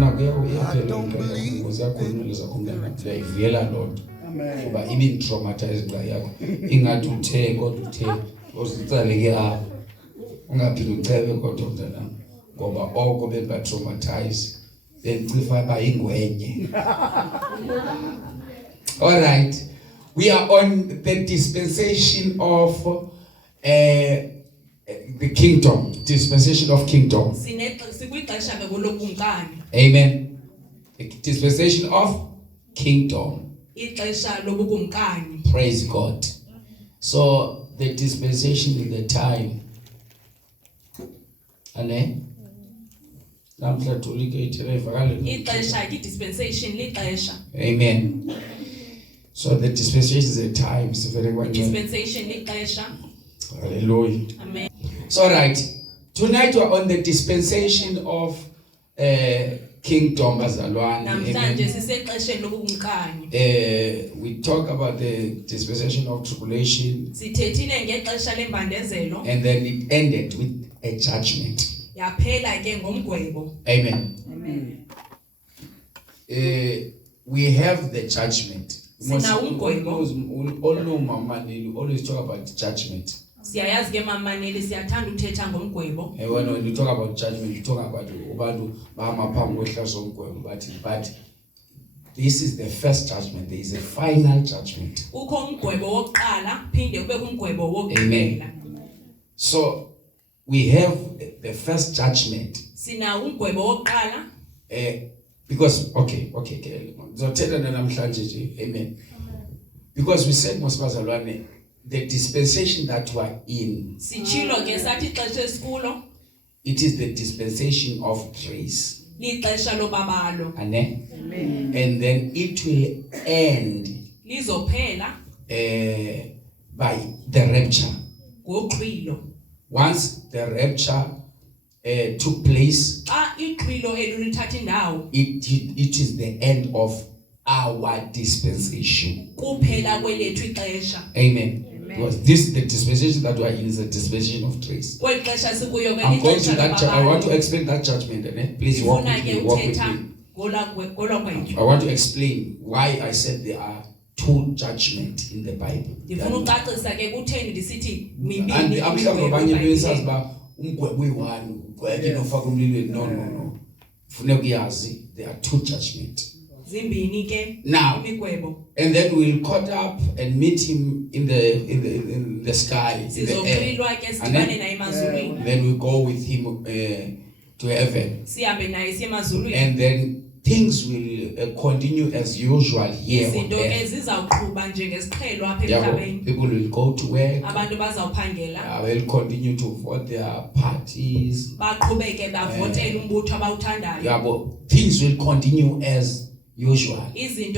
Khona kuyaphela ngoze yakhona zakhona layivela lonto. Kuba even traumatized la yakho. Ingathi uthe kodwa uthe uzicaleke apha. Ungaphinde ucebe kodwa mntana. Ngoba oko beba traumatize. Bencifa bayingwenye. All right. We are on the dispensation of the kingdom. Dispensation of kingdom. Amen. The dispensation of kingdom. Praise God. So the dispensation is the time. Amen. Amen. So the dispensation is a time. It's very well. Dispensation. Hallelujah. Amen. So right. Tonight we're on the dispensation of kingdom bazalwane. We talk about the dispensation of tribulation. And then it ended with a judgment. Amen. We have the judgment. Always talk about judgment. When you talk about judgment, you talk about but this is the first judgment. There is a final judgment. Amen. So we have the first judgment. Because okay. Amen. Because we said the dispensation that we are in, it is the dispensation of grace. Amen. And then it will end by the rapture. Once the rapture took place, it is the end of our dispensation. Amen. Because this is the dispensation that we are in, is a dispensation of grace. I'm going to that. I want to explain that judgment. Please walk with me. I want to explain why I said there are two judgments in the Bible. No. There are two judgments. Now, and then we'll caught up and meet him in the sky, in the air. And then we go with him to heaven. And then things will continue as usual here on earth. People will go to work. Will continue to vote their parties. Things will continue as usual. It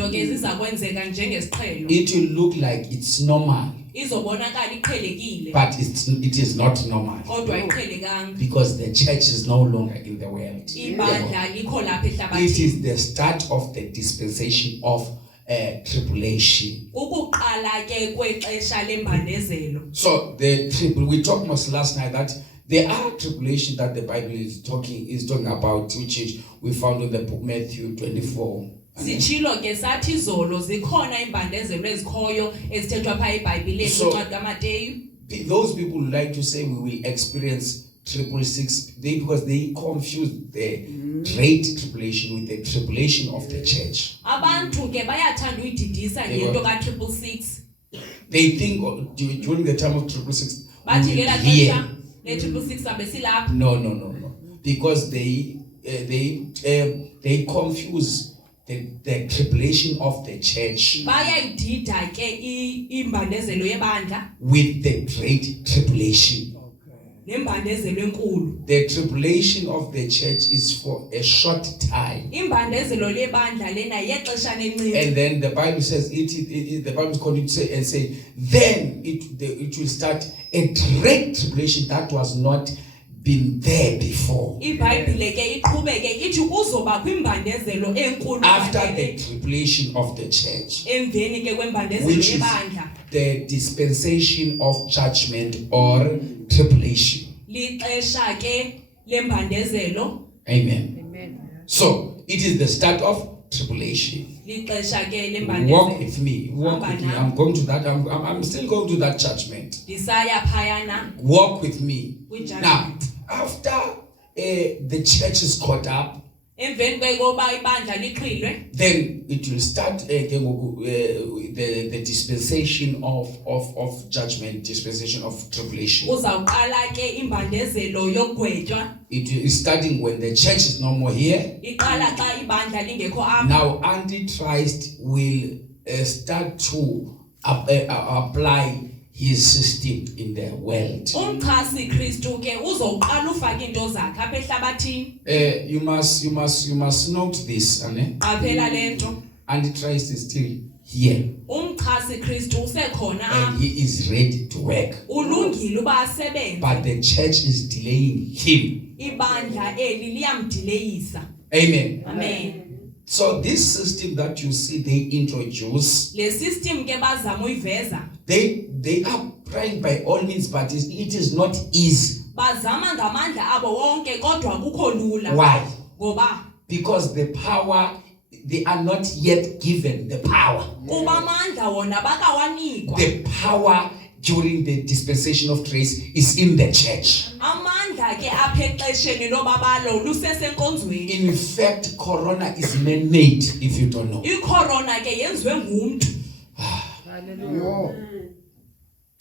will look like it's normal. But it is not normal. Because the church is no longer in the world. It is the start of the dispensation of tribulation. So we talked most last night that there are tribulation that the Bible is talking about, which we found in the book Matthew 24. So those people like to say we will experience 666 because they confuse the great tribulation with the tribulation of the church. They think during the time of 666 no, because they confuse the tribulation of the church with the great tribulation. The tribulation of the church is for a short time. And then the Bible says the Bible continues to say then it will start a great tribulation that was not been there before. After the tribulation of the church, which is the dispensation of judgment or tribulation. Amen. So it is the start of tribulation. Walk with me. Walk with me. I'm going to that. I'm still going to that judgment. Walk with me. Now, after the church is caught up, then it will start the dispensation of judgment, dispensation of tribulation. It is starting when the church is no more here. Now Antichrist will start to apply his system in the world. You must note this, Antichrist is still here, and he is ready to work, but the church is delaying him. Amen. Amen. So this system that you see they introduce, they are trying by all means, but it is not easy. Why? Because the power, they are not yet given the power. The power during the dispensation of grace is in the church. In fact, corona is man-made, if you don't know.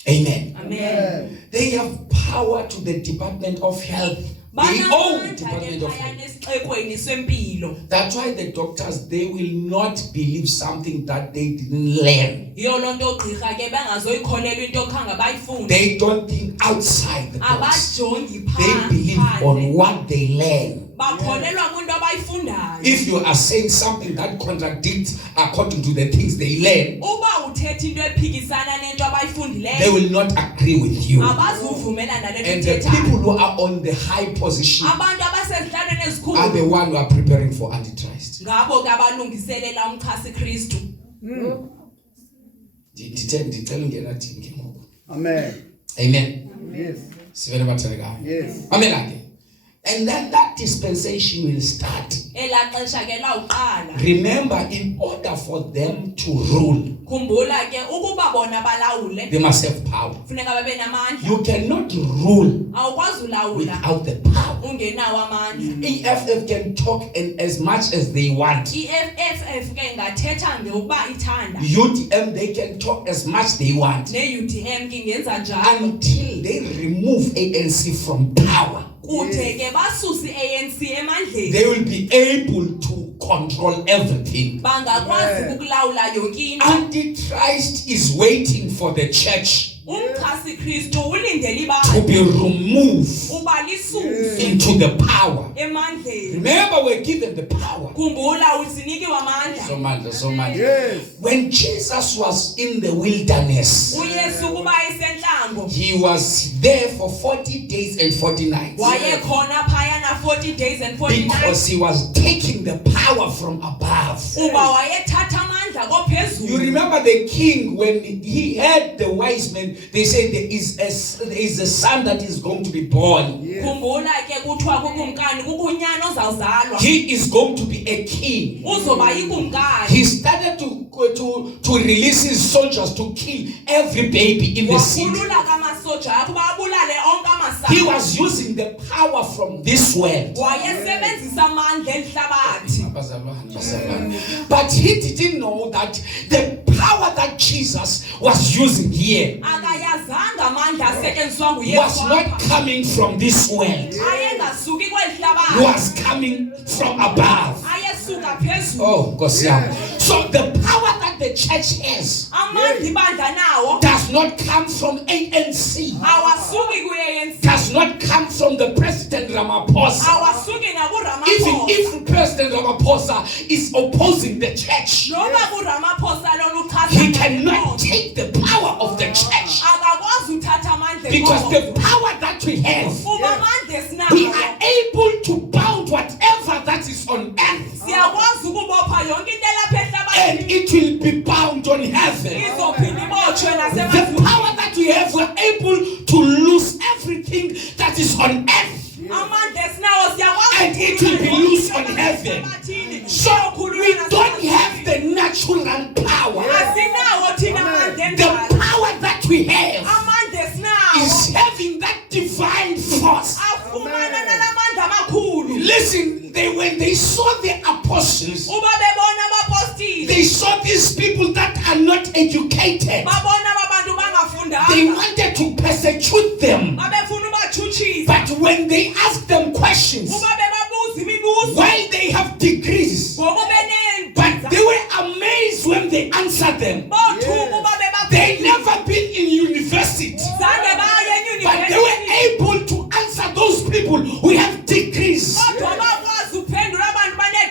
Amen. Amen. They have power to the Department of Health. They own Department of Health. That's why the doctors, they will not believe something that they didn't learn. They don't think outside the box. They believe on what they learn. If you are saying something that contradicts according to the things they learn, they will not agree with you. And the people who are on the high position are the ones who are preparing for Antichrist. Amen. Amen. Yes. Yes. Amen. And then that dispensation will start. Remember, in order for them to rule, they must have power. You cannot rule without the power. EFF can talk as much as they want. UTM, they can talk as much they want until they remove ANC from power. They will be able to control everything. Antichrist is waiting for the church to be removed into the power. Remember, we're given the power. So much. Yes. When Jesus was in the wilderness, he was there for 40 days and 40 nights. Because he was taking the power from above. You remember the king, when he had the wise men, they said there is a son that is going to be born. Yes. He is going to be a king. He started to release his soldiers to kill every baby in the city. He was using the power from this world. But he didn't know that the power that Jesus was using here was not coming from this world. Was coming from above. Oh, God. Yeah. So the power that the church has does not come from ANC. Does not come from the President Ramaphosa. Even if President Ramaphosa is opposing the church, he cannot take the power of the church. Because the power that we have, we are able to bound whatever that is on earth, and it will be bound on heaven. The power that we have, we are able to lose everything that is on earth, and it will be loose on heaven. So we don't have the natural power. The power that we have is having that divine force. Listen, when they saw the apostles, they saw these people that are not educated. They wanted to persecute them. But when they asked them questions, while they have degrees, but they were amazed when they answered them. They never been in university, but they were able to answer those people who have degrees.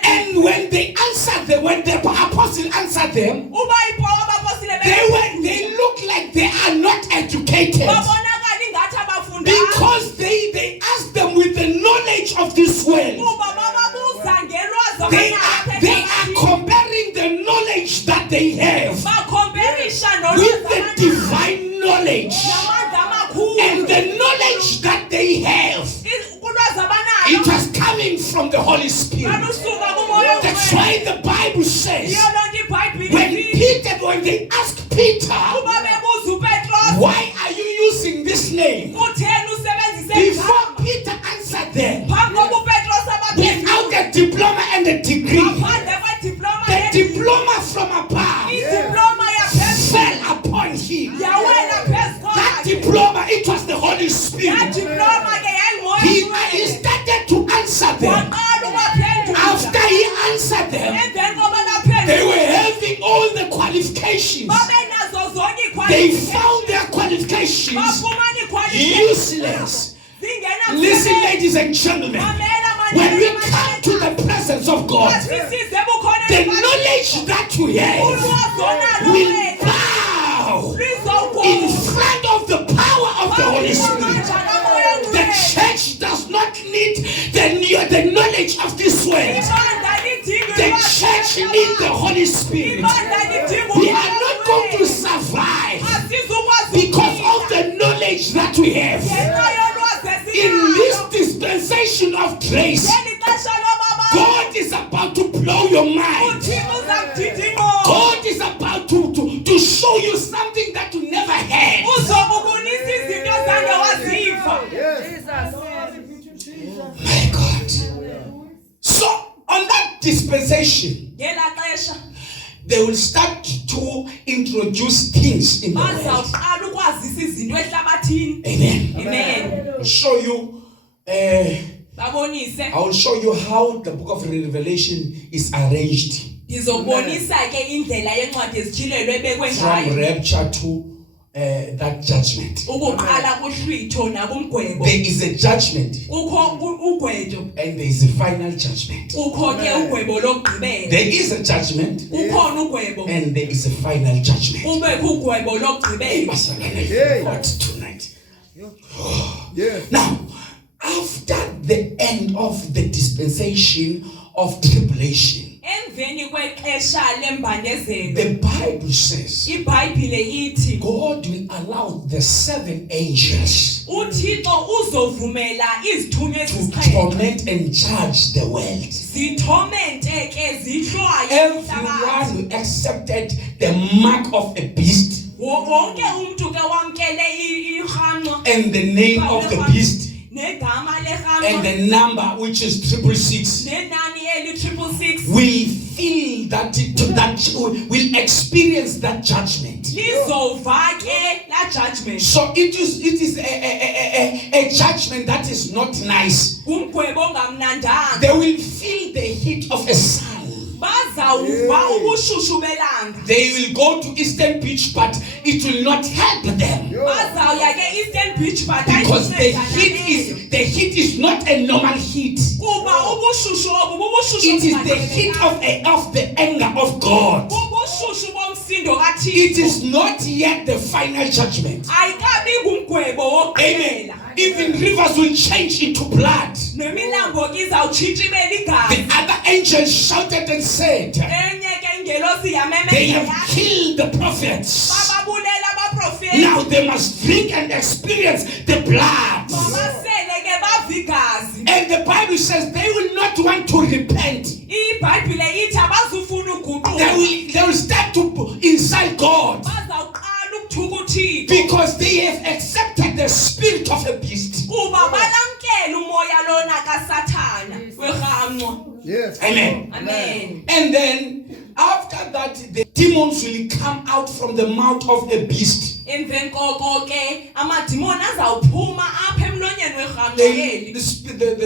And when they answered them, when the apostle answered them, they look like they are not educated, because they asked them with the knowledge of this world. They are comparing the knowledge that they have with the divine knowledge. And the knowledge that they have, it was coming from the Holy Spirit. That's why the Bible says, when they asked Peter, why are you using this name? Before Peter answered them, without a diploma and a degree, the diploma from above fell upon him. That diploma, it was the Holy Spirit. He started to answer them. After he answered them, they were having all the qualifications. They found their qualifications useless. Listen, ladies and gentlemen, when we come to the presence of God, the knowledge that we have will bow in front of the power of the Holy Spirit. The church does not need the knowledge of this world. The church needs the Holy Spirit. We are not going to survive because of the knowledge that we have. In this dispensation of grace, God is about to blow your mind. God is about to show you something that you never had. My God. So on that dispensation, they will start to introduce things in the world. Amen. I'll show you. I will show you how the book of Revelation is arranged. From rapture to that judgment. There is a judgment and there is a final judgment. There is a judgment and there is a final judgment. What tonight? Now, after the end of the dispensation of tribulation, the Bible says God will allow the 7 angels to torment and judge the world. Everyone who accepted the mark of a beast and the name of the beast and the number, which is 666, will feel that will experience that judgment. So it is a judgment that is not nice. They will feel the heat of a sun. They will go to Eastern Beach, but it will not help them. Because the heat is not a normal heat. It is the heat of the anger of God. It is not yet the final judgment. Amen. Even rivers will change into blood. The other angels shouted and said, they have killed the prophets. Now they must drink and experience the blood. And the Bible says they will not want to repent. iBhayibhile ithi abazufuna uguquka. They will start to insult God Bazawuqala ukuthuka uThixo. because they have accepted the spirit of a beast. Kuba balamkela umoya lona kaSathana wehamncwa. Yes. Amen. Amen. And then after that, the demons will come out from the mouth of a beast. Emveni koko ke amadimoni azawuphuma apha emlonyeni wehamncwa.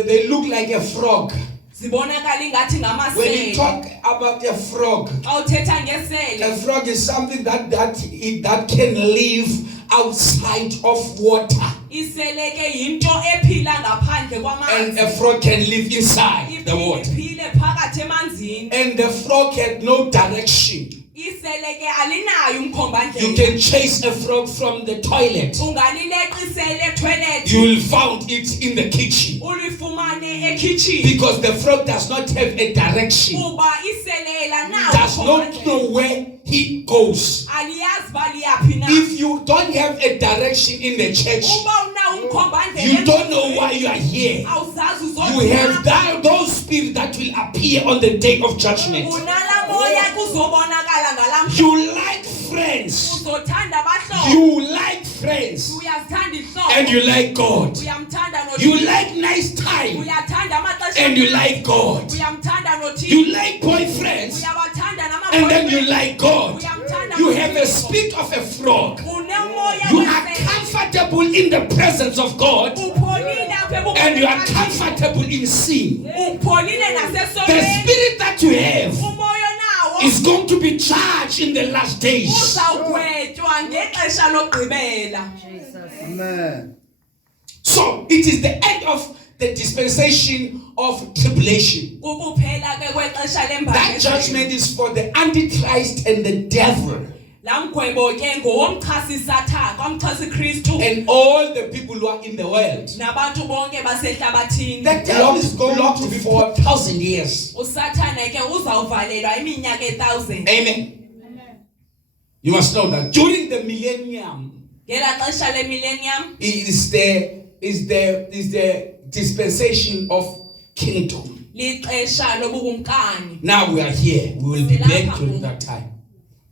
They look like a frog. Zibonakala ingathi When you ngamasele. talk about a frog, Xa uthetha ngesele, a frog is something that can live outside of water, isele ke yinto ephila ngaphandle and kwamanzi. a frog can live inside the water. Iphile phakathi emanzini. And the frog had no direction. Isele ke alinayo You umkhombandlela. can chase a frog from the toilet. Ungalileqa isele etoilet. You will find it in the kitchen Ulifumane ekitchen. because the frog does not have a direction. Kuba isele lanawo Does not umkhombandlela. know where he goes. Aliyazi baliyaphi na. If you don't have a direction in the church, Uba unawo umkhombandlela. you don't know why you are here. Awuzazi You have those spirits that will appear on the day of judgment. Unala moya kuzobonakala ngalamhla. You like friends. Uzothanda abahlobo. You like friends. Uyazithanda ihlobo. And you like God. Uyamthanda noThixo. You like nice time. Uyathanda amaxesha. And you like God. Uyamthanda noThixo. You like boyfriends. Uyawathanda nama. And then you like God. Uyamthanda You have a noThixo. spirit of a frog. Unemoya You are wesele. comfortable in the presence of God. Upholile apha ebukweni And you are bakhe. comfortable in sin. Upholile The nasesonweni. spirit that you have Umoya nawo is going to be charged in the last days. uzawugwetywa ngexesha lokugqibela. Amen. So it is the end of the dispensation of tribulation. Kukuphela ke kwexesha That lembandezelo. judgment is for the Antichrist and the devil La mgwebo ke ngowomchasi Sathana, kwamchasi Kristu and all the people who are in the world. nabantu bonke basehlabathini. The devil is blocked for 1,000 years. uSathana ke uzawuvalelwa iminyaka 1000. Amen. You must know that during the millennium Ngela xesha lemillennium is the dispensation of kingdom. lixesha lobukumkani. Now we are here. We will be back during that time.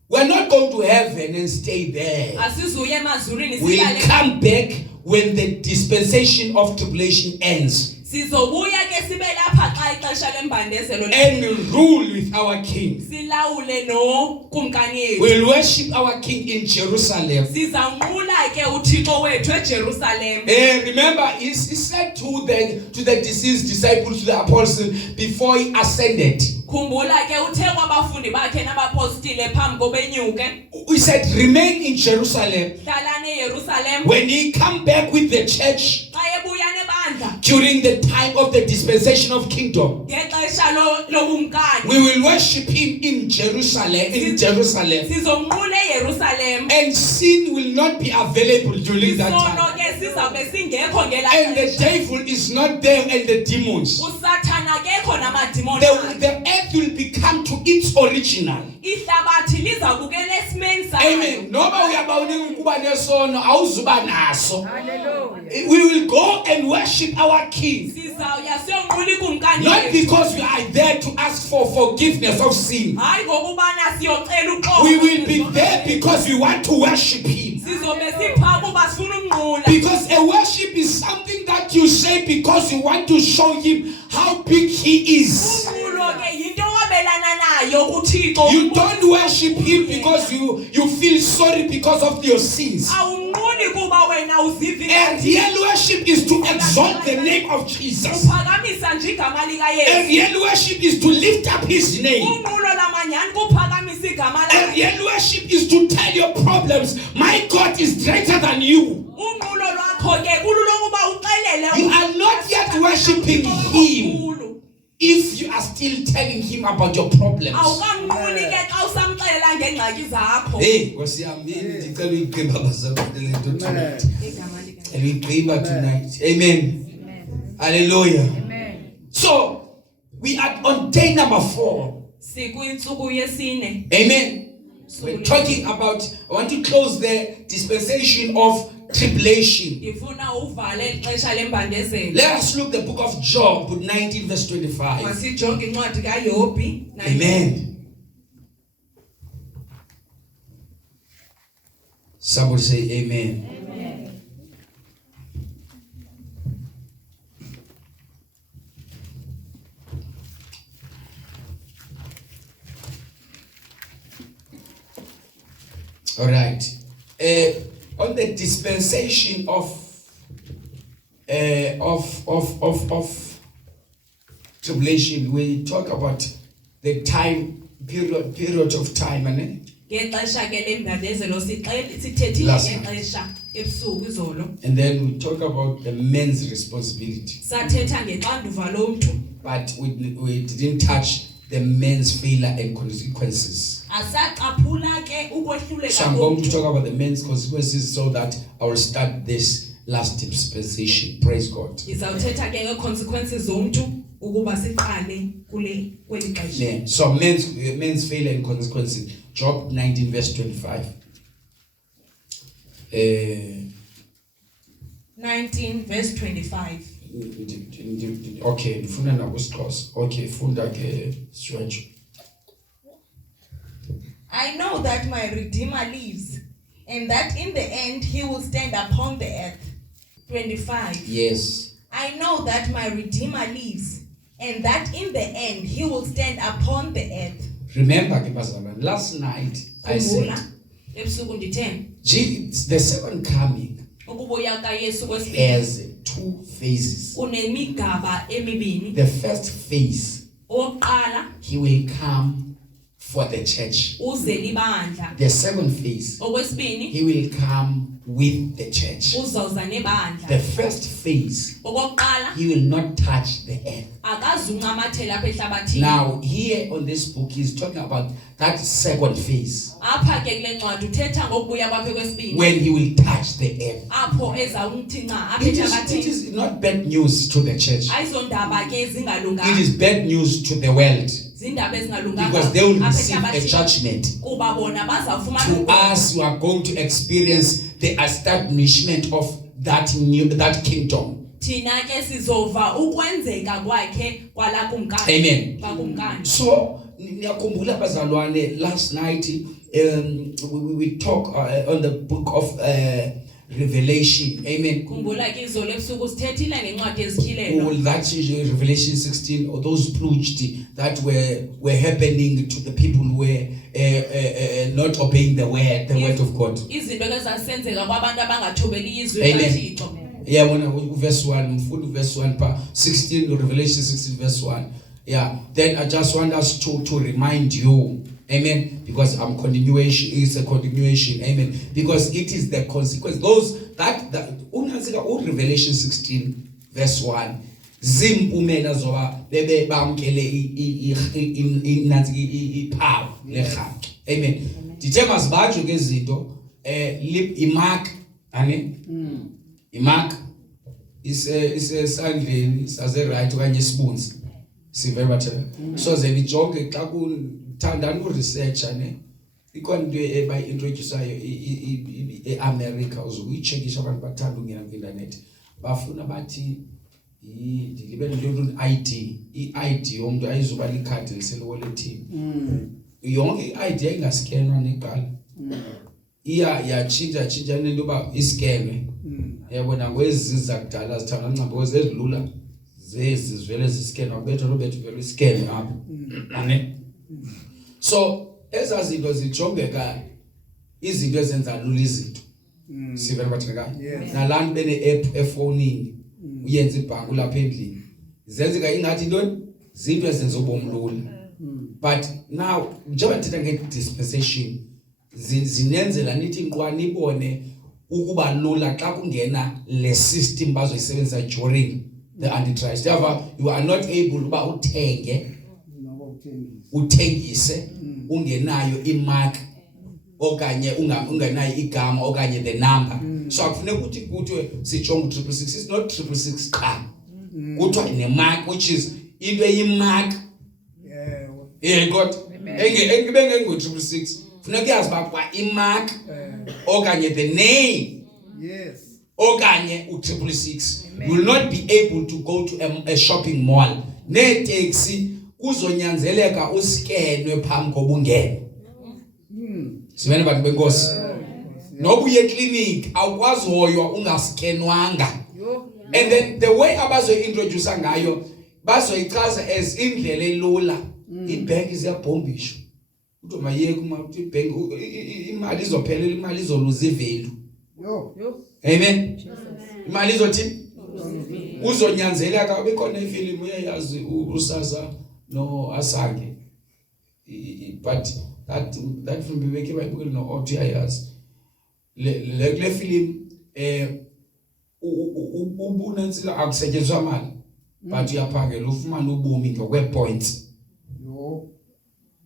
We are not going to heaven and stay there. Asizuye emazulwini We'll sihlale. come back when the dispensation of tribulation ends Sizobuya ke sibe lapha xa ixesha lembandezelo and rule with our king. silawule no kumkani yethu. We'll worship our king in Jerusalem. Sizanqula ke uThixo wethu eJerusalem. Remember, he said to the deceased disciples, to the apostles, before he ascended, Khumbula ke uthe kwabafundi bakhe nabapostile phambi kobenyuke. he said, remain in Jerusalem. Hlalani eJerusalem. When he come back with the church Xa ebuya nebandla during the time of the dispensation of kingdom, ngexesha lobumkani. we will worship him in Jerusalem. Sizonqula eJerusalem. And sin will not be available during that Isono time. ke sizawube singekho ngela And the xesha. devil is not there, and the demons. uSathana akekho namadimoni. The earth will become to its original. Ihlabathi lizabukela esimeni sayo. Amen. Noma uyabawunika ukuba nesono awuzuba naso. We will go and worship our king. Sizawuya siyonqula ikumkani Not yethu. because we are there to ask for forgiveness of sin. Hayi ngokubana siyocela uxolo. We will be there because we want to worship him. Sizobe sipha kuba sifuna ukunqula. Because a worship is something that you say because you want to show him how big he is. Unqulo ke yinto wabelana nayo kuThixo. You don't worship him because you feel sorry because of your sins. Awunquli kuba wena uzivi. And real worship is to exalt the name of Jesus. Uphakamisa nje igama lika And Yesu. real worship is to lift up his name. Unqulo lamanyani kuphakamisa igama And lakhe. real worship is to tell your problems, my God is greater than you. Unqulo lwakho ke kululokuba uxelele. You are not yet worshiping him if you are still telling him about your problems. Awukamnquli ke xa usamxelela ngengxaki zakho. Hey, kwasiyambini ndicela uyigqiba bazalwane le nto tonight. And we pray tonight. Amen. Hallelujah. So we are on day number 4. Sikwintsuku yesine. Amen. We're talking about, I want to close the dispensation of tribulation. Ngifuna uvale ixesha lembandezelo. Let us look the book of Job 19 verse 25. Masijonge incwadi kaYobhi. Amen. Somebody say amen. Amen. All right. On the dispensation of tribulation, we talk about the period of time, and Ngexesha ke lembandezelo sithethile ngexesha ebusuku izolo. and then we talk about the man's responsibility, Sathetha ngexanduva lomntu. but we didn't touch the man's failure and consequences. Asacaphula ke ukwehluleka So I'm going to komntu. talk about the man's consequences so that I will start this last dispensation. Praise God. Izawuthetha ke ngeconsequences zomntu ukuba siqale kweli xesha. Yeah. So men's failure and consequences. Job 19 verse 25. 19 verse 25. Okay, ndifuna nakusixhosa. Okay, funda ke stretch. I know that my Redeemer lives, and that in the end he will stand upon the earth. 25. Yes. I know that my Redeemer lives, and that in the end he will stand upon the earth. Remember ke bazalwane, last night I Khumbula said ebusuku nditheni the second coming ukubuya kaYesu kwesibili has two phases. kunemigaba emibini. The first phase, Oqala he will come for the church. uzela ibandla. The second phase, Okwesibini he will come with the church. uzawuza nebandla. The first phase, Okokuqala he will not touch the earth. akazuncamathela apha ehlabathini. Now, here on this book, he's talking about that second phase, Apha ke kule ncwadi uthetha ngokubuya kwakhe kwesibini when he will touch the earth. apho ezawuthi nca apha It ehlabathini. is not bad news to the church. Ayizondaba ke It ezingalunganga. is bad news to the world, Zindaba ezingalunganga because they will apha receive a ehlabathini. judgment. Kuba bona bazawufumana To us, we are going to experience the establishment of that kingdom. thina ke sizova ukwenzeka kwakhe kwala kumkani. Amen. Bakumkani. So, niyakhumbula bazalwane, last night we talk on the book of Revelation. Amen. Khumbula ke izolo ebusuku sithethile ngencwadi yezikhilelo. All that Revelation 16, or those purged that were happening to the people who were not obeying the word of God. Izinto ke zasenzeka kwabantu abangathobeli izwi Amen. likaThixo. Yeah, when verse 1, full verse 1, 16, Revelation 16, verse 1. Yeah, then I just want us to remind you, amen, because it's a continuation, amen, because it is the consequence. Those that Revelation 16, verse 1. Zimpumela zoba bebe bamkele power lekhaya. Amen. Dithema sibatsho ke izinto imark ane imark isesandleni sase right okanye isibunzi sive bathela. So ze nijonge xa kuthandana uresearch ane ikhona into ebayi-introduceayo e-America uzuyicheckisha abantu bathanda ungena kwi-internet bafuna bathi ndilibele into i-ID yomuntu ayizuba likhadi lisele-walletini. Yonke i-ID ingaskenwa neqala yatshintsha nento yoba iskenwe. Yabona kwezi zakudala zithanda ncamba kwezi ezilula zezi zivele ziskenwa betha nobetha vele iskenwe apho. Ane so ezaa zinto zijongeka izinto ezenza lula izinto sivele bathina nalantu bene-app efowunini uyenza ibhanki ulapha endlini zenzeka ingathi ntoni zinto ezenza ubomi lula. But now njengoba ndithetha nge-dispensation zinenzela nithi nkqwa nibone ukuba lula xa kungena le system bazoyisebenzisa during the Antichrist. Therefore, you are not able uba uthengise ungenayo imark okanye ungenayo igama okanye the number. So akufuneka ukuthi kuthiwe sijonge 666. It's not 666 qha. Kuthiwa ne-mark, which is into eyimark. Yeah, God. Engibenge ngo 666. funeka uyazi uba kwa imark okanye the name Yes. okanye u666 will not be able to go to a shopping mall neeteksi uzonyanzeleka uskenwe phambi kobungene. Sibene bantu benkosi. Noba uye clinic awukwazi hoywa ungaskenwanga. And then the way abazointroduce ngayo bazoyichaza as indlela elula. Ibank ziyabhombisha. Uthi mayeke uma uthi ibank imali izophelela, imali izoluza ivalue. Amen. Imali izothi uzonyanzeleka bekhona ifilimu uyayazi uSasa no Asange. But that film bebeke bayibukela no Otto yayazi. Le film ubunantsila akusetshenziswa mali but uyaphangela ufumana ubomi ngokwe points.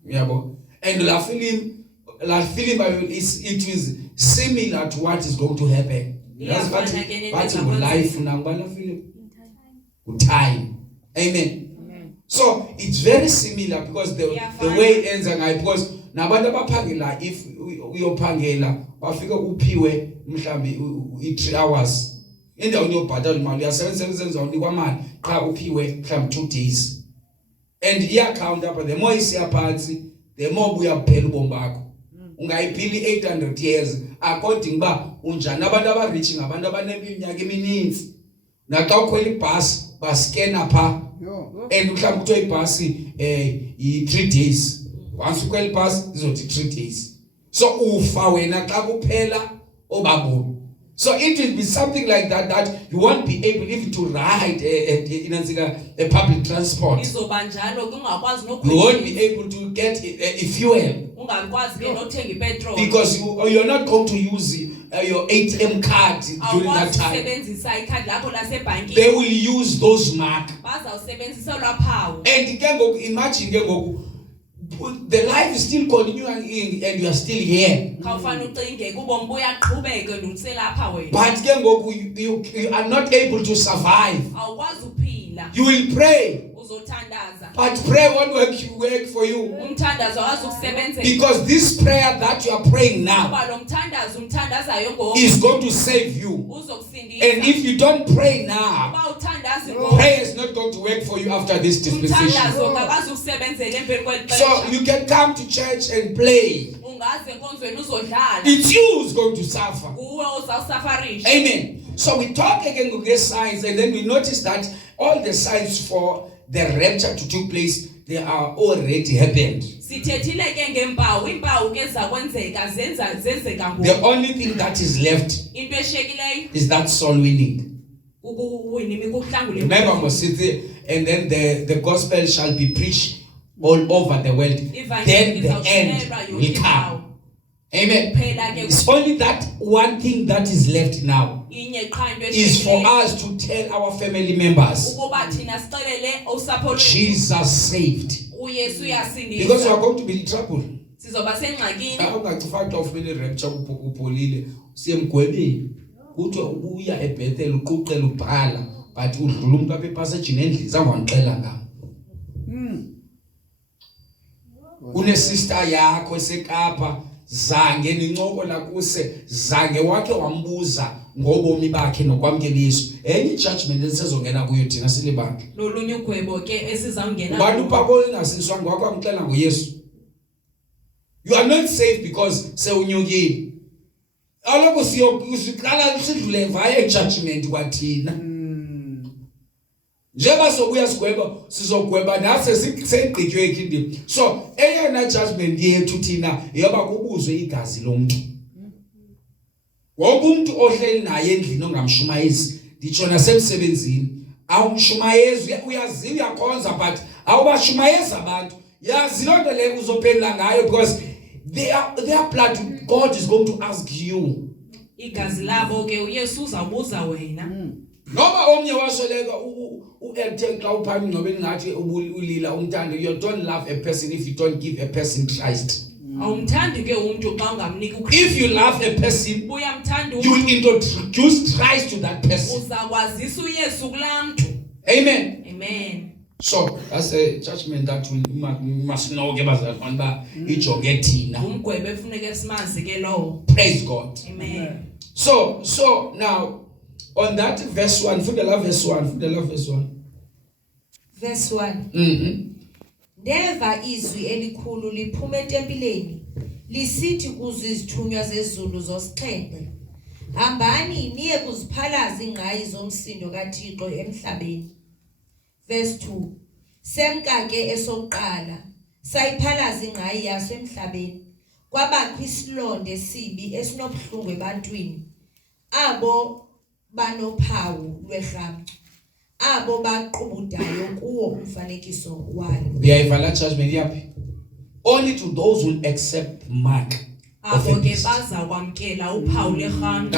Yabo. And la film it is similar to what is going to happen. That's what life now film time. Amen. So it's very similar because the way it ends because nabantu abaphangela if uyophangela bafika uphiwe mhlambi i3 hours endaweni yobhatala imali uyasebenza unikwa mali qha uphiwe mhlambi 2 days and i-account apha the more isiya phansi the more buyaphela ubomi bakho ungayiphili 800 years according ba unjani. Abantu abarich ngabantu abaneminyaka emininzi naxa ukhwela ibhasi baskena pha and mhlawumbe kuthiwa ibhasi i3 days once ukhwela ibhasi izothi 3 days so ufa wena xa kuphela obabomi. So it will be something like that you won't be able even to ride a public transport. You won't be able to get a fuel because you're not going to use your ATM card during that time. They will use those marks. And imagine the life is still continuing and you are still here. But you are not able to survive. You will pray, but prayer won't work for you. Because this prayer that you are praying now is going to save you. And if you don't pray now, prayer is not going to work for you after this dispensation. So you can come to church and play. It's you who's going to suffer. Amen. So we talk again with these signs, and then we notice that all the signs for the rapture to take place, they are already happened. The only thing that is left is that soul winning. Remember, and then the gospel shall be preached all over the world. Then the end will come. Amen. It's only that one thing that is left now is for us to tell our family members Jesus saved. Because we are going to be in trouble. Une sister yakho eseKapa zange nincokola kuse zange wakhe wambuza ngobomi bakhe nokwamkela Yesu enye judgment esizongena kuyo thina silibanga lolunye ugwebo ke esizawungena abantu babo engasiswa ngwakho amxela ngoYesu. You are not safe because sewunyukile aloko siyoqala sidlule via judgment kwathina njeba sobuya sigweba sizogweba nase sengqitshwe ekindini. So eyona judgment yethu thina yoba kubuzwe igazi lomuntu. Wonke umuntu ohleli naye endlini ongamshumayezi nditsho nasemsebenzini awumshumayezi uyaziwa uyakhonza but awubashumayeza abantu yazi lonto le uzophendula ngayo because their blood God is going to ask you. Igazi labo ke uYesu uzawubuza wena. Noma omnye wasweleka uElthen xa uphani ngoba engathi ulila umthando. You don't love a person if you don't give a person Christ. Awumthandi ke umuntu xa ungamnika uKristu. If you love a person, you will introduce Christ to that person. Uzakwazisa uYesu kulamntu. Amen. Amen. So that's a judgment that we must know. Umgwebo efuneka simazi ke lowo. Praise God. Amen. So now on that verse 1, for the love verse 1, Verse 1. Ndeva izwi elikhulu liphuma etempileni lisithi kuzizithunywa zezulu zosixhenxe, hambani niye kuziphalaza ingqayi zomsindo kaThixo emhlabeni. Verse 2. Semka ke esokuqala sayiphalaza ingqayi yaso emhlabeni, kwabakho isilonde esibi esinobuhlungu ebantwini, abo banophawu lwerhamcu, abo baqhubudayo kuwo umfanekiso wayo. Uyayivala judgment yaphi? Only to those who accept the mark of the Abo ke beast. baza kwamkela uphawu lerhamcu.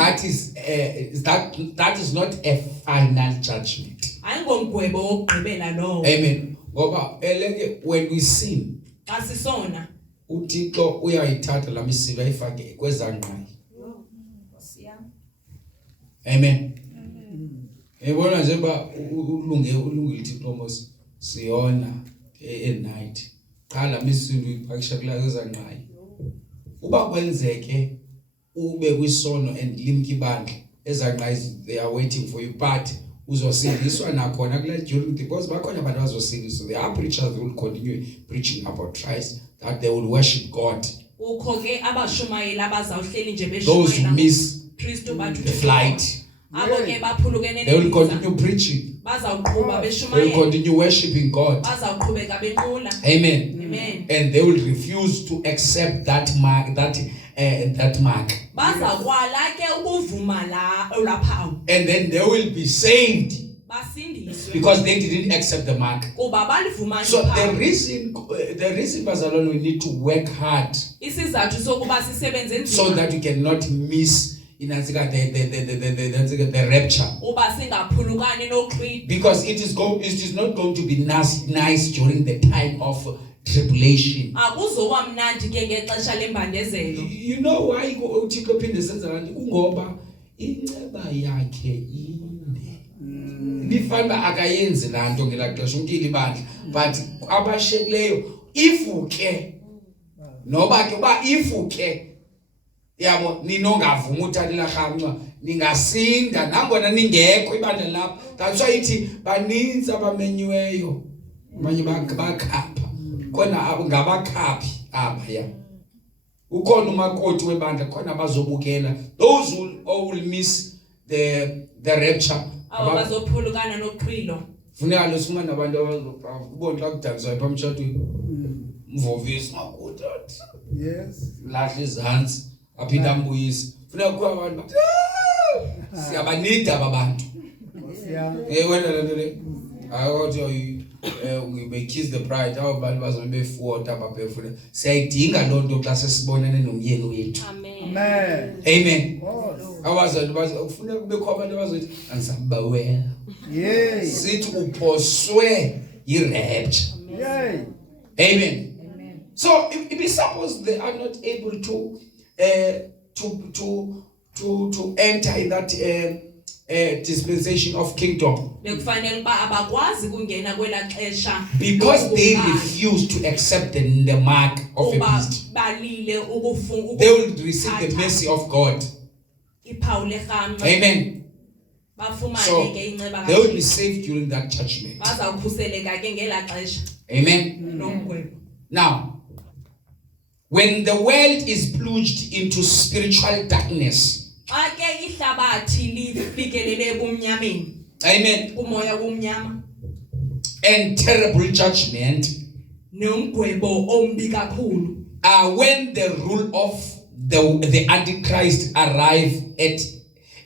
That is not a final judgment. Ayingomgwebo wokugqibela lowo. Amen. Ngoba eleke when we sin, Xa sisona uThixo uyayithatha la misindo ayifake kwezanqayi. Amen. Ebona nje ba ulungile Thixo Moses siyona at night. Qala misindo iphakisha kula kwezanqayi. Uba kwenzeke ube kwisono and limki bandla ezanqayi they are waiting for you, but uzosindiswa nakhona kula during because bakhona abantu abazosindiswa. There are preachers who will continue preaching about Christ, that they will worship God. ukho ke abashumayeli abazawuhleli nje Those who miss Kristu bathu the flight, abo ke baphulukene they will continue preaching. bazawuqhuba They will beshumayela continue worshiping God. bazawuqhubeka benqula. Amen. Amen. And they will refuse to accept that mark, that mark. Bazakwala ke ukuvuma laphawu And then they will be saved basindiswe because they didn't accept the mark. kuba balivumana So the uphawu. reason, Bazalwane, we need to work hard Isizathu sokuba sisebenze so nzima that you cannot miss the rapture. uba singaphulukani noqhwili. Because it is not going to be nice during the time of tribulation. Akuzoba mnandi ke ngexesha lembandezelo. You know why uThixo phinde senza kanti kungoba inceba yakhe inde. Nifana akayenzi lanto ngelaxesha unkili ibandla, but abashekileyo ifuke noba ke ba ifuke yabo ninongavuma uthathela rhamncwa ningasinda nangona ningekho ibandla lapho. That's why ithi baninzi abamenyiweyo abanye bakhapha khona ngabakhaphi apha ya ukhona umakoti webandla khona bazobukela. Those who will miss the rapture Abo bazophulukana noqhwilo. funeka losifuna nabantu abazobona la kudanswa ephamtshatweni mvovisi makoti athi Yes. lahla izantsi aphinda ambuyise. Funeka kuba abantu bathi siyabanida abantu. Yeah. Wena lento le ayothi we kiss the bride abantu bazobe befuota babefuna siyayidinga lonto xa sesibonene nomyeni wethu. Amen. Amen. Amen. Oh. Awazathi kufuneka kubekho abantu abazothi angisabawela Yay. sithi uphoswe yi-rapture. Yay. Amen. So if suppose they are not able to enter in that dispensation of kingdom Bekufanele ba abakwazi kungena kwela xesha because they refuse to accept the mark of a beast, balile ukufunga they will receive the mercy of God. iphawu lerhamncwa. Amen. Bafumane So ke inceba they will be saved during that judgment. bazawukhuseleka ke ngela xesha Amen. nomgwebo. Now, when the world is plunged into spiritual darkness, Xa ke ihlabathi lifikelele ebumnyameni, amen, umoya womnyama and terrible judgment, nomgwebo ombi kakhulu, when the rule of the Antichrist arrive at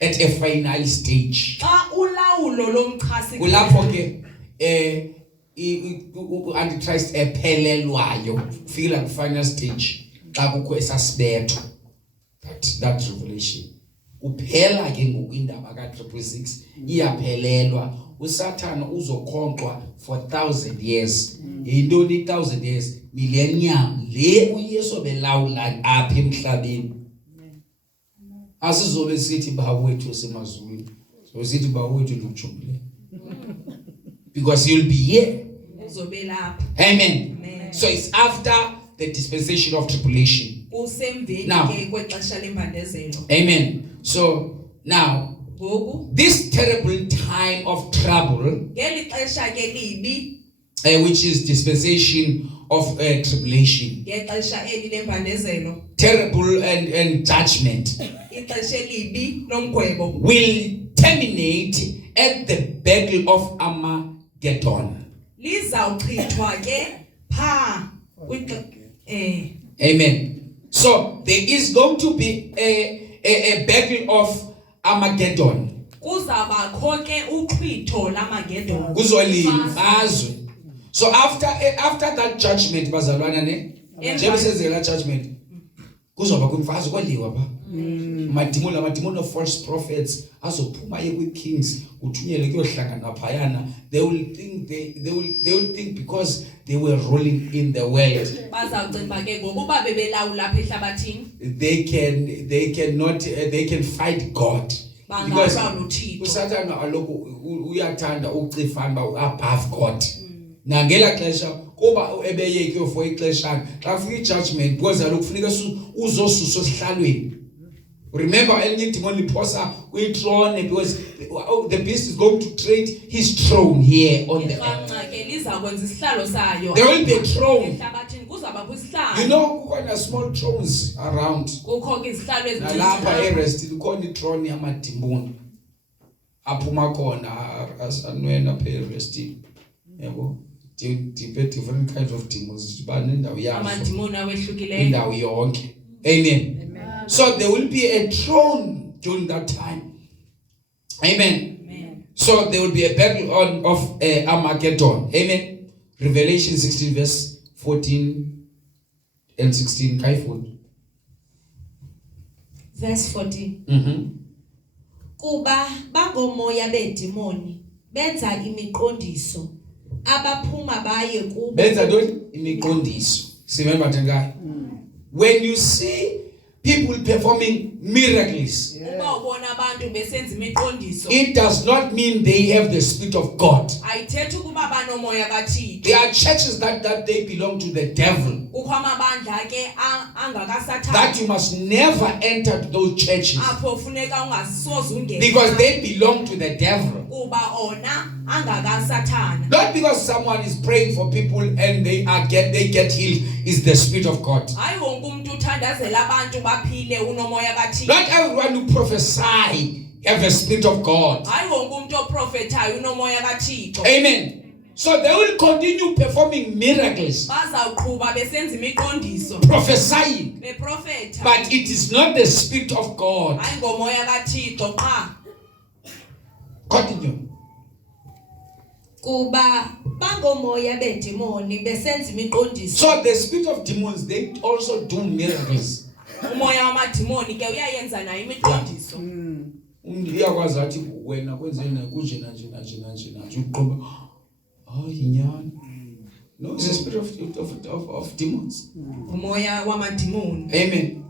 a final stage. xa ulawulo lomchasi Kulapho ke Antichrist ephelelwayo fika ku final stage xa kukho esasibetho that revelation uphela ke ngokwindaba ka 666 iyaphelelwa. uSathana uzokhonkqwa for 1000 years. Yintoni 1000 years? Millennium le uYesu belawula apha emhlabeni. Asizobe sithi bawethu semazulwini, so sithi bawethu lujumbule, because you'll be here kuzobe lapha. Amen. Amen. So it's after the dispensation of tribulation. Kusemveni Now. ke kwexesha lembandezelo. Amen. So now, Ngoku this terrible time of trouble, ngeli xesha ke libi which is dispensation of tribulation, ngexesha eli lembandezelo, terrible and judgment, ixesha elibi lomgwebo will terminate at the battle of Armageddon. lizawuchithwa ke pha Amen. So there is going to be a battle of Armageddon. kuzabakho ke uchitho lamageddon. Kuzolimfazwe. So after that judgment bazalwana ne njengoba sezela judgment kuzoba kwimfazwe kwaliwa pha amadimoni of false prophets azophuma kings uthunyelwe kuyohlangana phayana. They will think because they were ruling in the world Bazawucimba ke ngokuba bebelawula apha ehlabathini they can fight God. Because bangalwa noThixo. uSathana aloku uyathanda ucifana above God. Nangela xesha kuba ebeyeke for ixeshana xa kufika ijudgment because alokufuneka uzosusa esihlalweni. Remember elinye idemon liphosa kwi-throne because the beast is going to trade his throne here on the earth. ke lizakwenza isihlalo sayo. There will be a throne. Ehlabathini kuzaba kwisihlalo. You know kukhona small thrones around. Kukho ke izihlalo Nalapha eRest kukhona i-throne yamadimoni aphuma khona asanwena phe eRest. Yabo different kinds of demons banendawo yazo amadimoni awehlukileyo. indawo yonke. Amen. So there will be a throne during that time. Amen. Amen. So there will be a battle of Armageddon. Amen. Revelation 16 verse 14 and 16. Verse 14. Mm-hmm. Kuba bangomoya bedimoni benza imiqondiso abaphuma baye kubo. Benza ntoni? Imiqondiso. Remember tenga. When you see people performing miracles, Uba ubona abantu besenza imiqondiso, it does not mean they have the Spirit of God. ayithethi ukuba banomoya kaThixo. There are churches that they belong to the devil. Kukho amabandla ke angakasathani. That you must never enter to those churches Apho funeka ungasoze ungene. because they belong to the devil. Kuba ona angakasathana. Not because someone is praying for people and they get healed is the Spirit of God. Hayi wonke umuntu uthandazela abantu baphile unomoya kaThixo. Not everyone who prophesy have the Spirit of God. Hayi wonke umuntu oprofethayo unomoya kaThixo. Amen. So they will continue performing miracles, Bazawuqhubha besenza imiqondiso. prophesying, Beprofetha. but it is not the Spirit of God. Hayi ngomoya kaThixo qha. Continue. Kuba bangomoya bedimoni besenza imiqondiso. So the spirit of demons, they also do miracles. Umoya wamadimoni ke uyayenza nayo imiqondiso. Uyakwazi athi wena kwenzeni kunje nanje uqomba inyani. No, it's the spirit of demons. Umoya wamadimoni. Amen.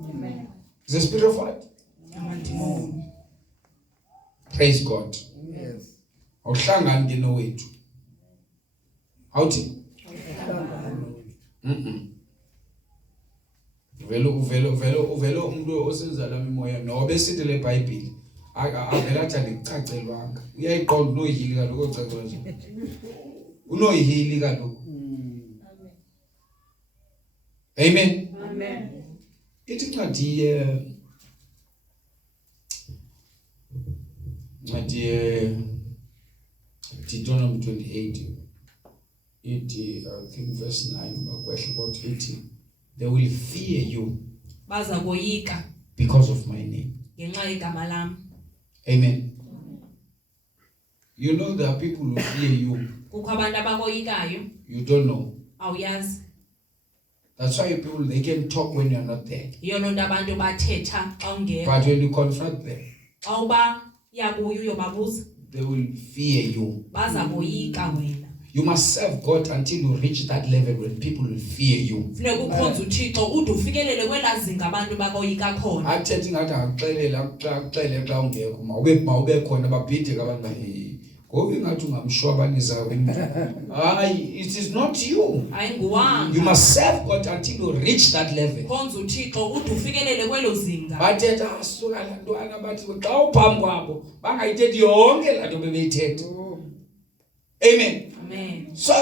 It's the spirit of what? Amadimoni. Praise God. Yes. Awuhlangani ke nowethu. Awuthi? Uvelo umuntu osenza lami moya nobe sithi le Bible avela athi andikucacelwanga. Uyayiqonda unoyihili kaloku ocacelwa nje. Unoyihili kaloku. Amen. Amen. Ithi ncwadi Deuteronomy 28 it I think verse 9 bakwehla kwathi ithi they will fear you Baza koyika because of my name. ngenxa yegama lami. Amen. You know there are people who fear you. Kukho abantu abakoyikayo, You don't know. awuyazi. That's why people they can talk when you are not there. Iyo nto abantu bathetha xa ungekho. But when you confront them, Xa uba yakuyo uyobabuza, they will fear you. baza koyika wena. You must serve God until you reach that level when people will fear you. Funeka ukhonze uThixo ude ufikelele kwela zinga abantu bakoyika khona. Athethi ngathi akuxelele xa ungekho mawube khona babhide abantu It is not you. Ayinguwanga. You must serve God until you reach that level. Khonza uThixo ude ufikelele kwelo zinga. Bathetha asuka lantwana bathi xa uphambi kwabo bangayithethi yonke laa nto bebeyithetha. Amen. Amen. So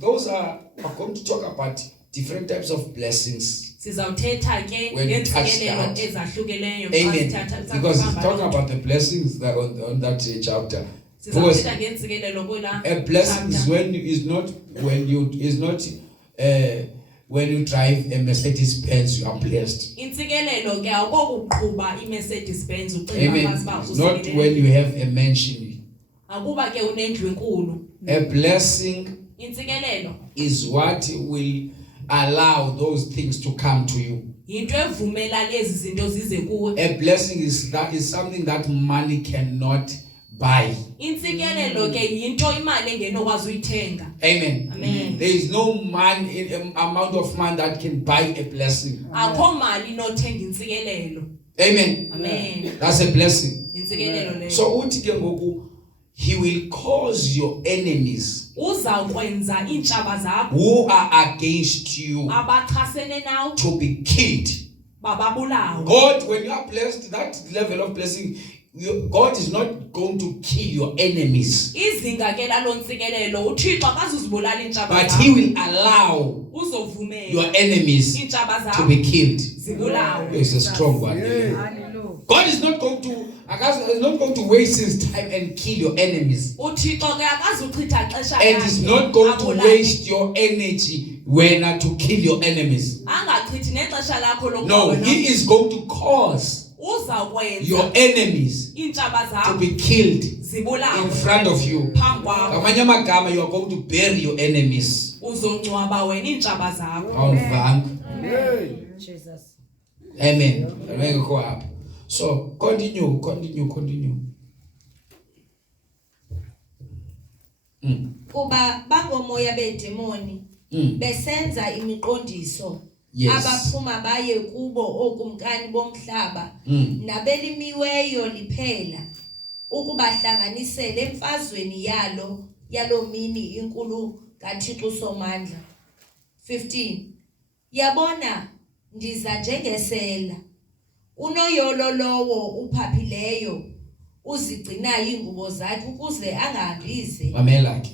those are we're going to talk about different types of blessings. Sizawuthetha ke When you touch ngezikelelo that. ezahlukileyo Amen. Because it's talking about the blessings that on that chapter. Because sizawuthetha ngezikelelo kwela. a blessing is when you drive a Mercedes Benz, you are blessed. Intsikelelo ke akokuqhuba iMercedes Benz ucinga Amen. masiba It's not when you have a mansion. akuba ke unendlu enkulu. A blessing Intsikelelo is what will allow those things to come to you. into evumela lezi zinto zize kuwe. A blessing is something that money cannot buy. Intsikelelo ke into imali engenokwazi uyithenga. Amen. Amen. There is no money, amount of money that can buy a blessing. Akho mali inothenga intsikelelo. Amen. Amen. That's a blessing. Intsikelelo leyo. So uthi ke ngoku, he will cause your enemies Uzawukwenza intshaba zakho who are against you abachasene nawe to be killed. bababulawe. God, when you are blessed, that level of blessing, God is not going to kill your enemies, Izinga ke lalo ntsikelelo uThixo akazuzibulala intshaba but zakho. he will allow Uzovumela your enemies intshaba to zakho be killed. zibulawe. It's a strong one. God is not going to waste his time and kill your enemies. uThixo ke akazuchitha xesha And he's not going to waste your energy when to kill your enemies. angachithi nexesha lakho No, lokubona. he is going to cause Uzawukwenza your enemies intshaba to zakho be killed zibulawe in front of you. phambi kwakho. Ngamanye amagama, you are going to bury your enemies. Uzongcwaba wena intshaba zakho. Awuvanga. Jesus. Amen. So continue. Kuba bangomoya bedemoni besenza imiqondiso Yes. abaphuma baye kubo okumkani bomhlaba nabelimiweyo liphela ukubahlanganisela emfazweni yalo mini inkulu kaThixo somandla. 15 Yabona ndiza njengesela unoyolo lowo uphaphileyo uzigcinayo ingubo zakhe ukuze angahambise. Mamela ke.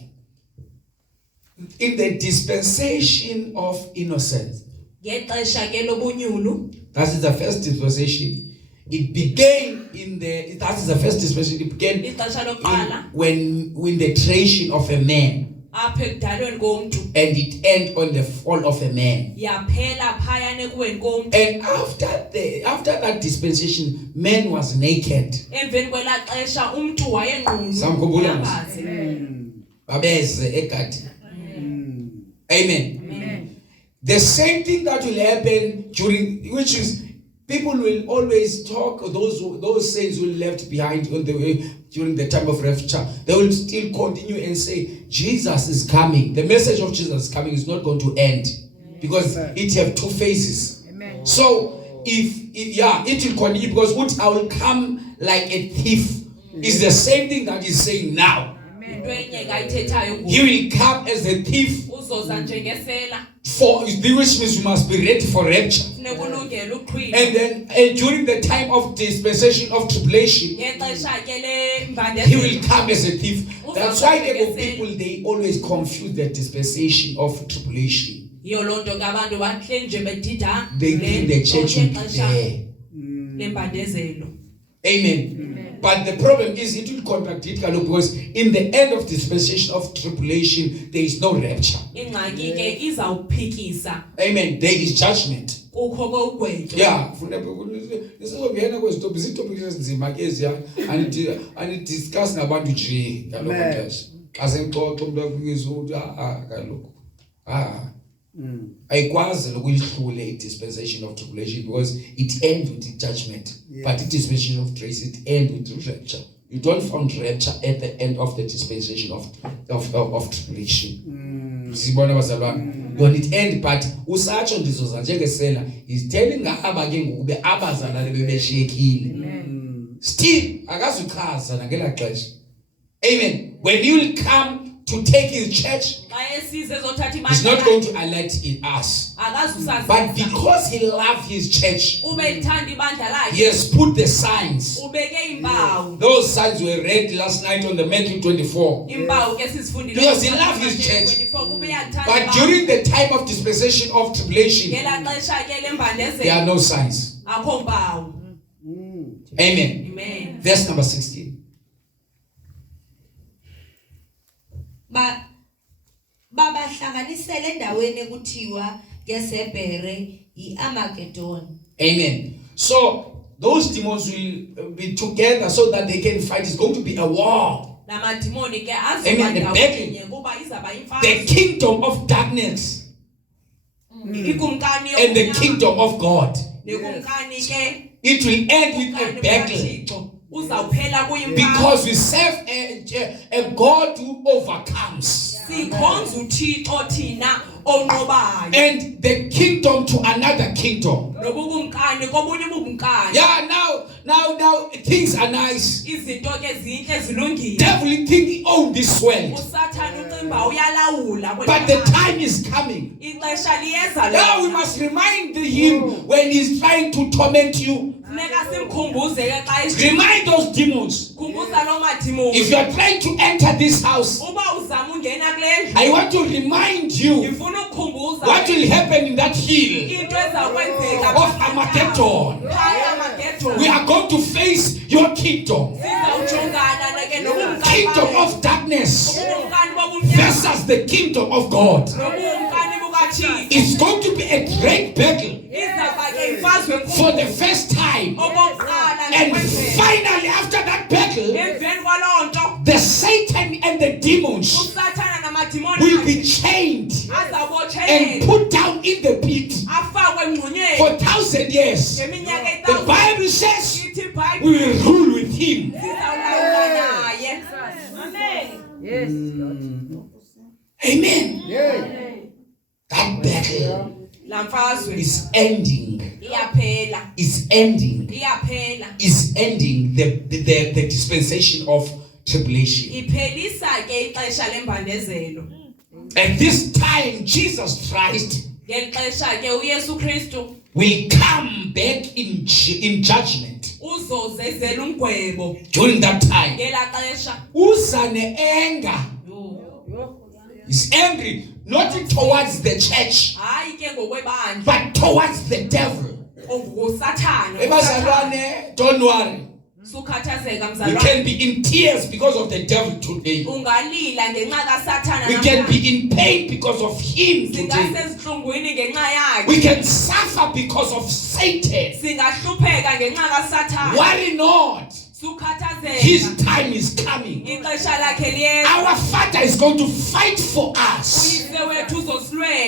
In the dispensation of innocence, Ngexesha ke lobunyulu that is the first dispensation. It began that is the first dispensation. It began ixesha lokuqala when the creation of a man, apha ekudalweni komntu and it end on the fall of a man. yaphela phayana ekuweni komntu. And after that dispensation, man was naked. Emveni kwela xesha umntu wayenqunu. Samkhumbula yambazi. Babeze egadi. Amen. The same thing that will happen which is people will always talk, those saints who left behind during the time of rapture, they will still continue and say, Jesus is coming. The message of Jesus is coming is not going to end because it have two phases. Amen. So it will continue because what I will come like a thief is the same thing that he's saying now. Into enye kayithethayo ngoku. He will come as a thief, Uzoza njengesela. which means you must be ready for rapture. Funeka ulungele uqhwila. And then during the time of dispensation of tribulation, Ngexesha ke le he mbandezelo. will come as a thief. That's why people, they always confuse the dispensation of tribulation. Yiyo loo nto ke abantu bahleli nje bedida They think the church will be xesha there. lembandezelo. Amen. But the problem is it will contradict because in the end of dispensation of tribulation, there is no rapture. Ingxaki ke izawuphikisa. Amen. There is judgment. Kukho kogwetyo. Yeah, nisizongena kwezitopi izitopi ezinzima ke eziya discuss nabantu nje ngaloko xesha. Xa sengixoxa umuntu afikisa ukuthi kaloku ayikwazi lokuyihlule i-dispensation of tribulation because it ends with the judgment. Yes. But the dispensation of grace, it ends with the rapture. You don't find rapture at the end of the dispensation of tribulation. Sibona bazalwane. When it ends, but usatsho ndizoza njengesela is telling aba ke ngokube abazalwane bebeshiyekile. Still akazuchaza ngela xesha. Amen. When he will come to take his church, he's not going to elect in us. But because he loves his church, he has put the signs. Those signs were read last night on the Matthew 24. Because he loves his church. But during the time of dispensation of tribulation, there are no signs. Amen. Verse number 16. babahlanganisele endaweni ekuthiwa ngeSebhere iArmageddon. Amen. So those demons will be together so that they can fight. It's going to be a war. Amen. The battle. The kingdom of darkness and the kingdom of God. It will end with a battle. Because we serve a God who overcomes. And the kingdom to another kingdom. Yeah, now things are nice. Devil think he owns this world. But the time is coming. Now we must remind him when he's trying to torment you. Remind those demons. If you are trying to enter this house, I want to remind you what will happen in that hill of Armageddon. We are going to face your kingdom. Kingdom of darkness versus the kingdom of God. It's going to be a great battle for the first time. And finally, after that battle, the Satan and the demons will be chained and put down in the pit for 1,000 years. The Bible says we will rule with him. Yes. Amen. That battle is ending. Is ending the dispensation of tribulation. At this time, Jesus Christ will come back in judgment. During that time, Uzane anger is angry not towards the church, but towards the devil. Don't worry. You can be in tears because of the devil today. We can be in pain because of him today. We can suffer because of Satan. Worry not. His time is coming. Our Father is going to fight for us.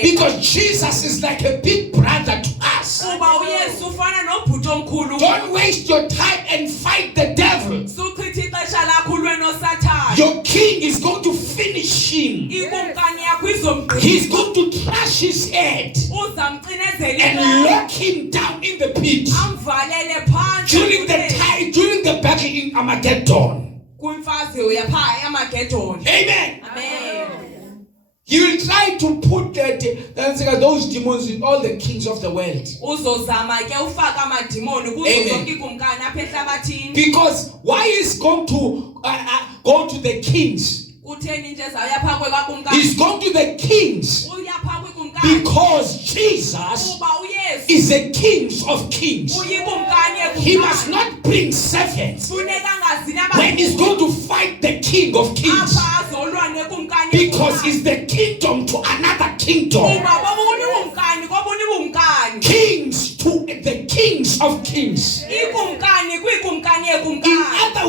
Because Jesus is like a big brother to us. Don't waste your time and fight the devil. Your king is going to finish him. He's going to trash his head and lock him down in the pit. During the battle in Armageddon. Amen. He will try to put those demons with all the kings of the world. Amen. Because why is going to go to the kings? He's going to the kings because Jesus is the king of kings. He must not bring servants when he's going to fight the king of kings, because he's the kingdom to another kingdom. Kings to the kings of kings. In other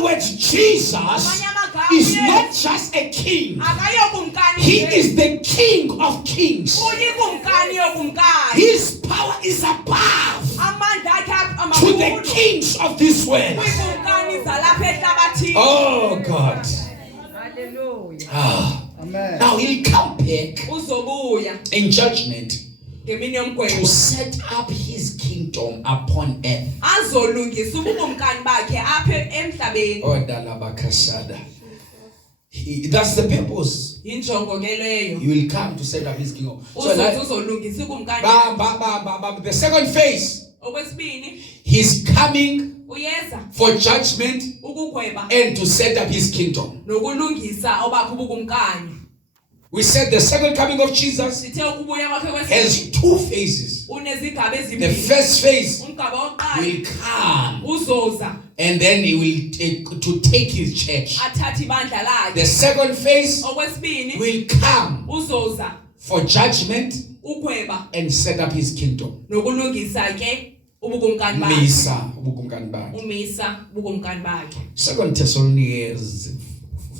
words, Jesus is not just a king. He is the king of kings. His power is above to the kings of this world. Oh God. Hallelujah. Amen. Now he'll come back in judgment to set up his kingdom upon earth. Oh, Dalabakashada. That's the purpose. Injongo ke leyo. He will come to set up his kingdom. So Uzolungisa ukumkani. the second phase, Okwesibini, he's coming uyeza for judgment ukugweba and to set up his kingdom. nokulungisa obakho ubukumkani. We said the second coming of Jesus Sithe ukubuya kwakhe kwesibili has two phases. unezigaba The ezimbili. first phase Umgaba wokuqala will come, uzoza and then he will take his church. athathe ibandla lakhe. The second phase Okwesibini will come uzoza for judgment ugweba and set up his kingdom. nokulungisa ke ubukumkani bakhe. Misa ubukumkani bakhe. Umisa ubukumkani bakhe. 2 Thessalonians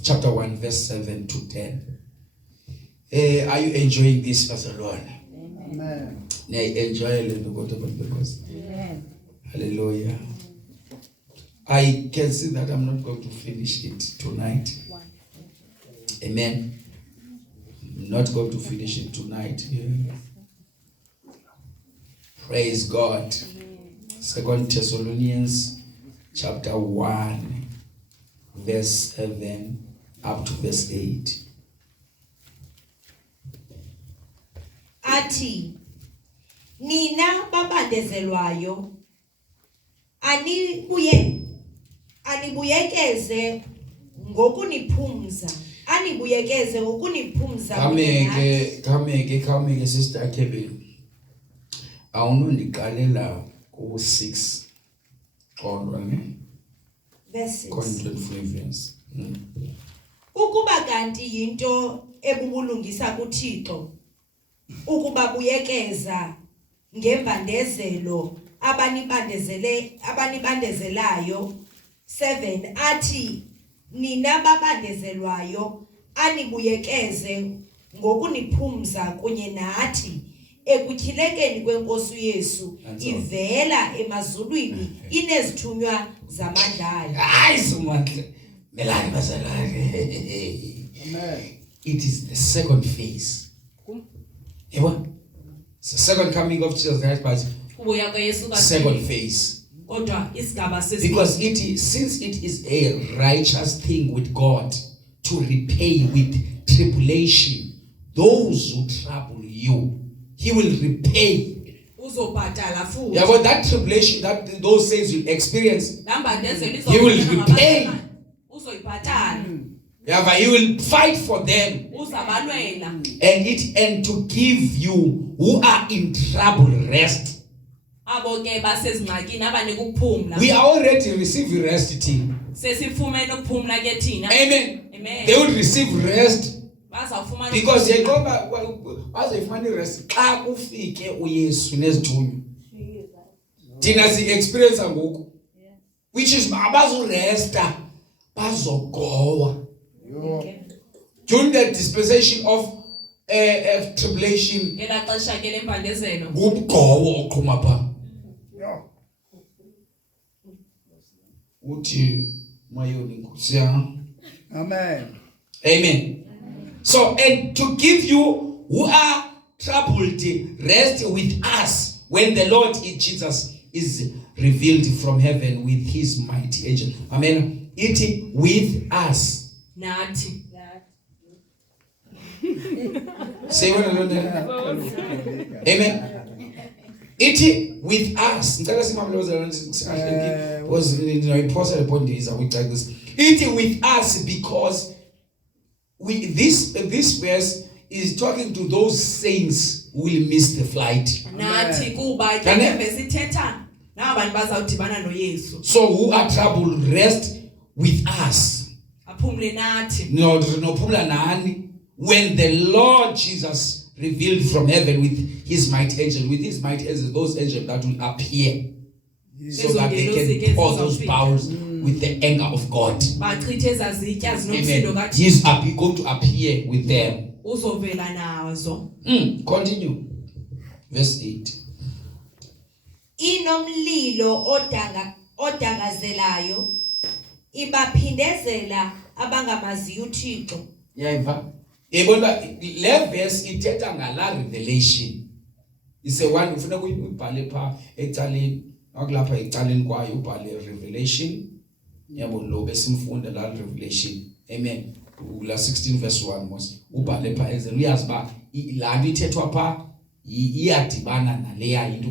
chapter 1 verse 7 to 10. Are you enjoying this, Pastor Lord? Amen. Enjoy it because hallelujah. I can see that I'm not going to finish it tonight. Amen. I'm not going to finish it tonight. Yeah. Praise God. 2 Thessalonians chapter 1 verse 7 up to verse 8. Athi nina babandezelwayo anibuyekeze ngokuniphumza Kameke sister Kevin. Awunondiqalela ku 6 qondwa ne verses. Content Philippians. Ukuba kanti yinto ebubulungisa kuThixo ukubabuyekeza ngembandezelo abanibandezelayo. 7 athi nina babandezelwayo anibuyekeze ngokuniphumza kunye nathi ekutyhilekeni kwenkosi Yesu ivela emazulwini inezithunywa zamadlala. Hayi simandle melani bazalwane. Amen. It is the second phase. Yebo. It's the second coming of Jesus Christ, but Kubuya kwaYesu second phase. kodwa isigaba sesibili. Because since it is a righteous thing with God to repay with tribulation those who trouble you, He will repay. Uzobhatala futhi. Yeah, but that tribulation that those saints will experience, Lambandezelo He will repay. Uzoyibhatala. Yeah, but He will fight for them Uzabalwela. and to give you who are in trouble rest. Abo ke basezingxakini abanike ukuphumla. We are already receiving rest, team. Sesifumene ukuphumla ke thina. Amen. Amen. They will receive rest Bazawufumana because they go back. Bazofumana rest xa kufike uYesu nezithunywa. Thina si experience ngoku, which is abazuresta bazogowa. During the dispensation of tribulation, elaxesha ke lembandezelo. ngumgowo oqhuma pha. Yeah. Uthi mayoni Nkosi yami. Amen. Amen. So, and to give you who are troubled rest with us when the Lord Jesus is revealed from heaven with his mighty angel. Amen. It with us. Nathi. Say what I don't know. Amen. It with us. Was important upon this. It with us because this verse is talking to those saints who will miss the flight. Nathi kuba ke besithetha nabantu bazawudibana noYesu. So who are troubled rest with us. Aphumle nathi. No phumla nani. When the Lord Jesus revealed from heaven with his mighty angel, those angels that will appear, so that they can pour those powers with the anger of God. Bachithe ezazitya zinomsindo Amen. kaThixo. He's going to appear with them. Uzovela nazo. Continue. Verse 8. Inomlilo odangazelayo ibaphindezela abangamaziyo uThixo. Yaiva. Ebona le verse ithetha ngala revelation. Ise one ufuna kuyibhale pha ecaleni. Akulapha ecaleni kwayo ubhale revelation. Yabo lo besimfunda la revelation. Amen. la 16 verse 1 mos ubhale pha ezela uyazi ba la nto ithethwa pha iyadibana naleya into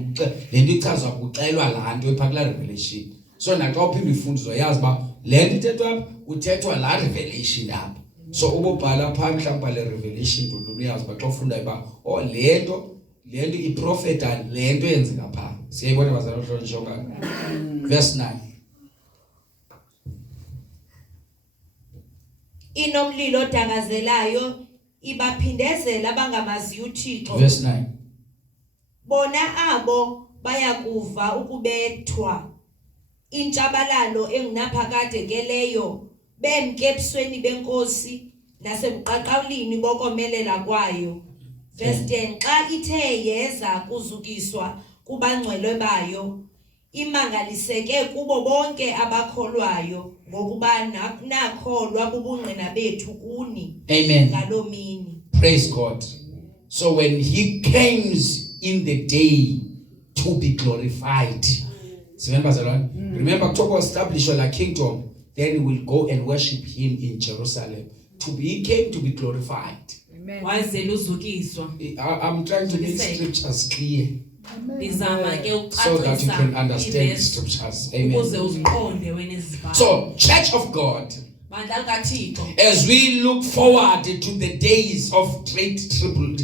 lento ichazwa kuxelwa la nto epha kula revelation. So naxa uphinda ifundiswa yazi ba le nto ithethwa apha kuthethwa la revelation apha. So ubobhala pha mhlawumbe le revelation nto uyazi ba xa ufunda iba oh lento iprofeta lento yenzeka pha. Siyayibona bazalwa hlonishwa ngani. Verse 9. Inomlilo odakazelayo ibaphindezela abangamaziyo uThixo. Verse 9. Bona abo bayakuva ukubethwa intshabalalo engunaphakade keleyo bemke ebusweni benkosi nasebuqaqawulini bokomelela kwayo. Verse 10. Xa ithe yeza kuzukiswa kubangcwele bayo imangaliseke kubo bonke abakholwayo ngokuba nakholwa bubungqina bethu kuni. Amen. Ngaloo mini. Praise God. So when he comes in the day to be glorified, remember to establish a kingdom, then we'll go and worship him in Jerusalem. He came to be glorified. Amen. I'm trying to make scriptures clear so that you can understand the scriptures. Amen. So, Church of God, as we look forward to the days of great trouble,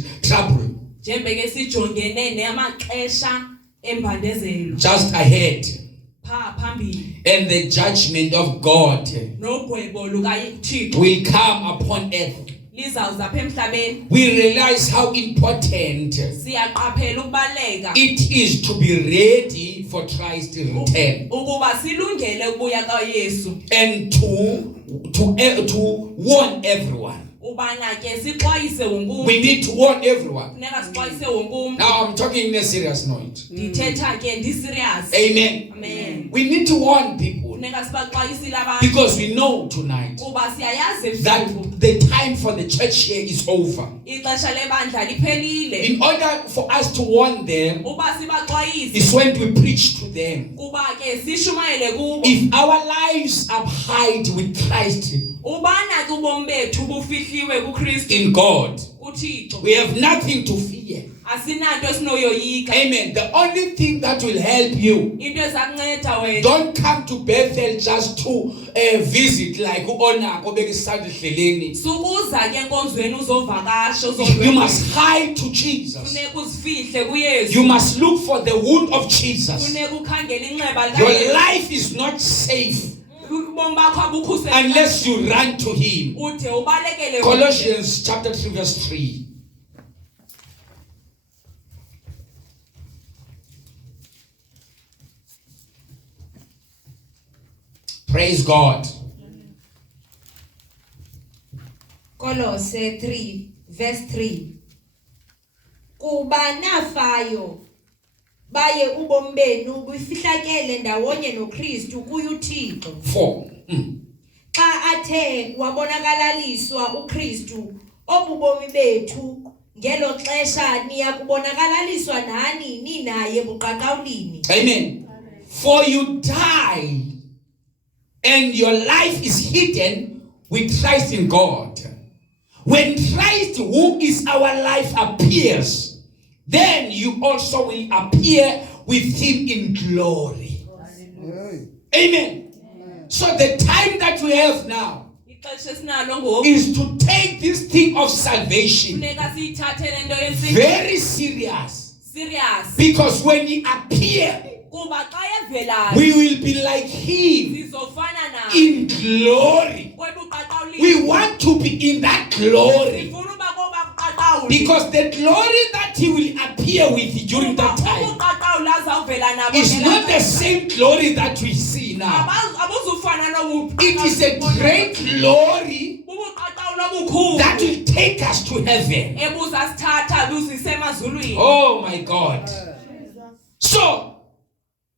just ahead, and the judgment of God will come upon earth, we realize how important it is to be ready for Christ's return and to warn everyone. We need to warn everyone. Now I'm talking in a serious note. Amen. Amen. We need to warn people because we know tonight that the time for the church here is over. In order for us to warn them is when we preach to them. If our lives are hid with Christ in God, we have nothing to fear. Amen. The only thing that will help you, don't come to Bethel just to visit like you must hide to Jesus. You must look for the wound of Jesus. Your life is not safe unless you run to him. Colossians chapter 3 verse 3. Praise God. Kolose 3 verse 3. Kuba nafayo baye ubomi benu bufihlakele ndawonye noKristu kuyuThixo. 4. Xa athe wabonakalaliswa uKristu obubomi bethu ngelo xesha niya kubonakaliswa nani ninaye buqaqawulini. Amen. For you die and your life is hidden with Christ in God. When Christ, who is our life, appears, then you also will appear with him in glory. Amen. So the time that we have now is to take this thing of salvation very serious. Because when he appears, we will be like him in glory. We want to be in that glory because the glory that he will appear with during that time is not the same glory that we see now. It is a great glory that will take us to heaven. Oh my God. So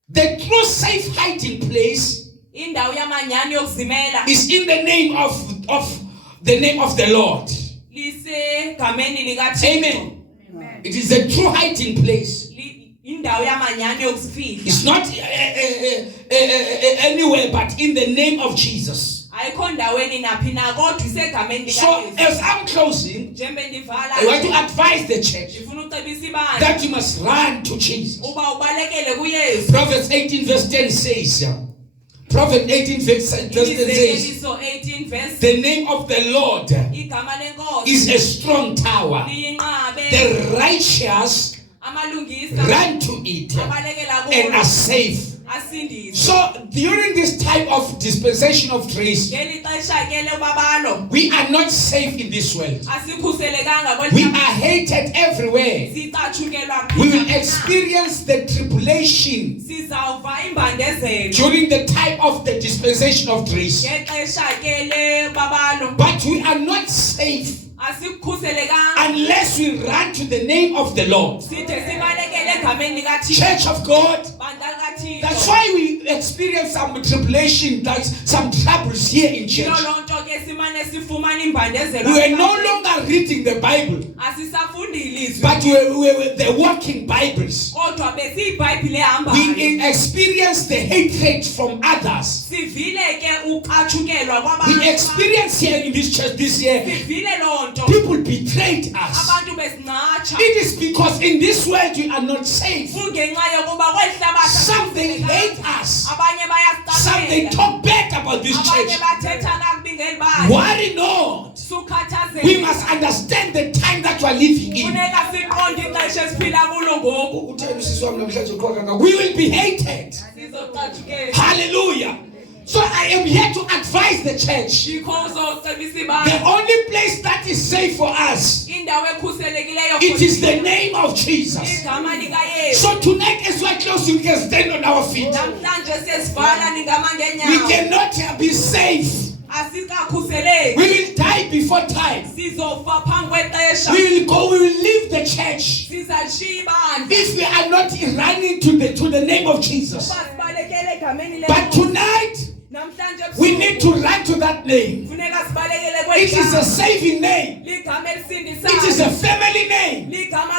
the true safe hiding place is in the name of the Lord. Amen. It is a true hiding place. It's not anywhere but in the name of Jesus. ayikho ndaweni naphi na kodwa isegameni So likaYesu. as I'm closing, Njengoba ndivala I want to advise the church ndifuna ucebisa ibandla that you must run to Jesus. uba ubalekele kuYesu. Proverbs 18 verse 10 says, Prophet 18 verse 10 says, Imizekeliso 18 verse the name of the Lord igama lenkosi is a strong tower. liyinqabe The righteous amalungisa run to it abalekela and are kulo safe. asindiswe. So during this time of dispensation of grace, Ngeli xesha ke lebabalo we are not safe in this world. asikhuselekanga We are kweli hated everywhere. sicatshukelwa We will phi. experience the tribulation Sizawuva imbandezelo during the time of the dispensation of grace. ngexesha ke lebabalo But we are not safe asikhuselekanga unless we run to the name of the Lord. side sibalekele egameni likaThixo. Church of God, Bandla likaThixo. that's why we experience some tribulation, like some troubles here in church. Yilo lonto ke simane sifumana imbandezelo. We were no longer reading the Bible, asisafundi ilizwi but we were the walking Bibles. kodwa besiyibhayibhile We ehambayo. experienced the hatred from others. Sivile ke uqatshukelwa We kwabantu. experienced here in this church this year, Sivile lonto. people betrayed us. Abantu besinqatsha. It is because in this world we are not safe. Kungenxa yokuba kweli hlabathi Some they asikhuselekanga. hate us. Abanye Some they bayasiqaphela. talk bad about this Abanye church. bathetha kakubi ngeli bali. Worry not. Sukhathazeke. We must understand the time that we are living in. Funeka siqonde ixesha esiphila kulo ngoku. We will be hated. Sizoqatshukelwa. Hallelujah. So I am here to advise the church. Yikho uzocebisa The ibandla. only place that is safe for us, Indawo ekhuselekileyo it is the name of Jesus. igama likaYesu. So tonight as we are closing, we can stand on our feet. Namhlanje sesivala ningama We ngenyawo. cannot be safe. Asikakhuseleki. We will die before time. Sizofa phambi kwexesha. We will go, we will leave the church. Sizashiya ibandla. If we are not running to the name of Jesus. Uba sibalekele egameni But lenkosi. tonight, Namhlanje we need to run to that name. funeka sibalekele It is a kweli. saving name. Ligama It is a elisindisayo. family name. Ligama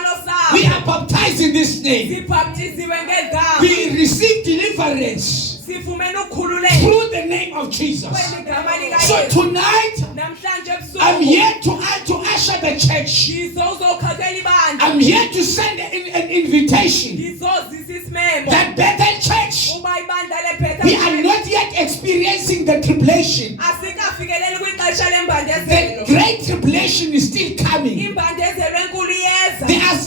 We losapho. are baptized in this name. Sibhaptiziwe ngeli gama. We receive deliverance Sifumene ukukhululeka through the name of Jesus. kweli gama So likaYesu. tonight, Namhlanje I'm ebusuku. here to usher the church. Ngizokhakhela ibandla. I'm here to send an invitation Ngizozisa isimemo. that Bethel Church, Uba ibandla lePetha. we are not yet experiencing the tribulation. Asikafikeleli kwixesha The lembandezelo. great tribulation is still coming. Imbandezelo enkulu iyeza. There are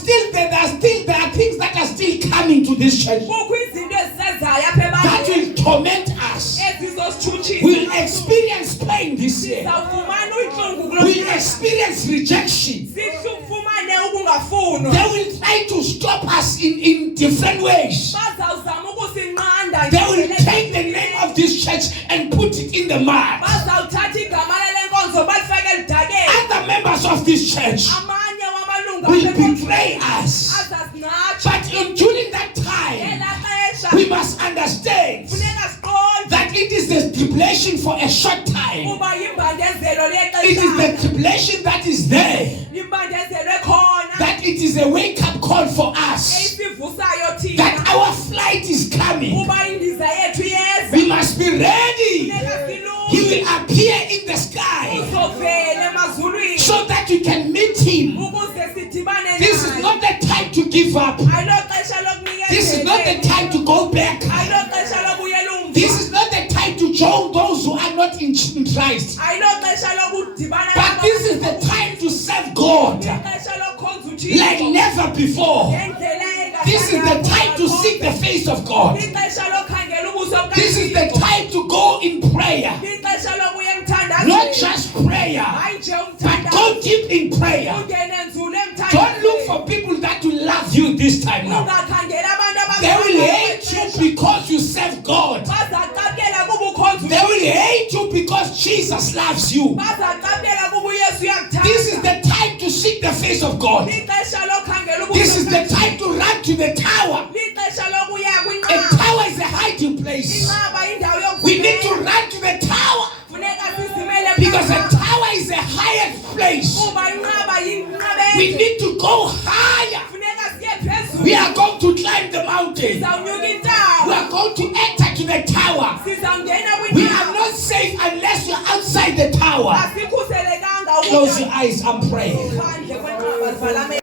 things that are still coming to this church Kukho izinto ezisezayo apha that ebantwini will torment us. ezizositshutshisa. We'll experience pain this year. Sizawufumana intlungu kulo We'll nyaka. experience rejection. Sifumane ukungafunwa. They will try to stop us in different ways. Bazawuzama ukusinqanda. They will take the name of this church and put it in the mud. Bazawuthatha igama lale nkonzo balifake eludakeni. Other members of this church Amanye wamalungu will apha betray us. azasinqatsha. But during that time, Elaa xesha we must understand funeka siqonde that it is the tribulation for a short time. uba yimbandezelo It is the lexesha. tribulation that is there. Imbandezelo ekhona. That it is a wake-up call for us. Eyisivusayo thina. That our flight is coming. Uba indiza yethu iyeza. We must be ready. Funeka He silunge. will appear in the sky Uzovela emazulwini. so that we can meet him. Ukuze sidibane This is naye. not the time to give up. Ayilo xesha lokunikeza. This is not the time to go back. Ayilo xesha lokubuyela umva. This is not the time to join those who are not in Christ. Ayilo xesha lokudibana But this is the time to serve God Ixesha lokukhonza uThixo. like never before. Ngendlela engazange This is the time to seek the face of God. Ixesha lokhangela ubuso This is the bukaThixo. time to go in prayer. Ixesha lokuya emthandazweni. Not just prayer, Hayi nje but umthandazo. go deep in prayer. Ungene nzulu emthandazweni. Don't look for people that will love you this time now. Ungakhangela abantu They will hate you because you serve God. Bazacapela kuba ukhonza They will hate you because Jesus loves you. Bazacapela kuba uYesu uyakuthanda. This is the time to seek the face of God. Ixesha lokhangela ubuso This is the bukaThixo. time to run to the tower. Ixesha lokuya A kwinqaba. tower is a hiding place. Inqaba indawo We need to yokuzimela. run to the tower Funeka sizimele because the kwinqaba. tower is the highest place. Kuba inqaba yinqaba We ethu. need to go higher. Funeka siye phezulu. We are going going to climb the mountain. Sizawunyuka We intaba. are going to enter to the tower. Sizawungena We are kwintaba. not safe unless you're outside the tower. Asikhuselekanga Close your eyes and pray. phandle kwenqaba, vala amehlo.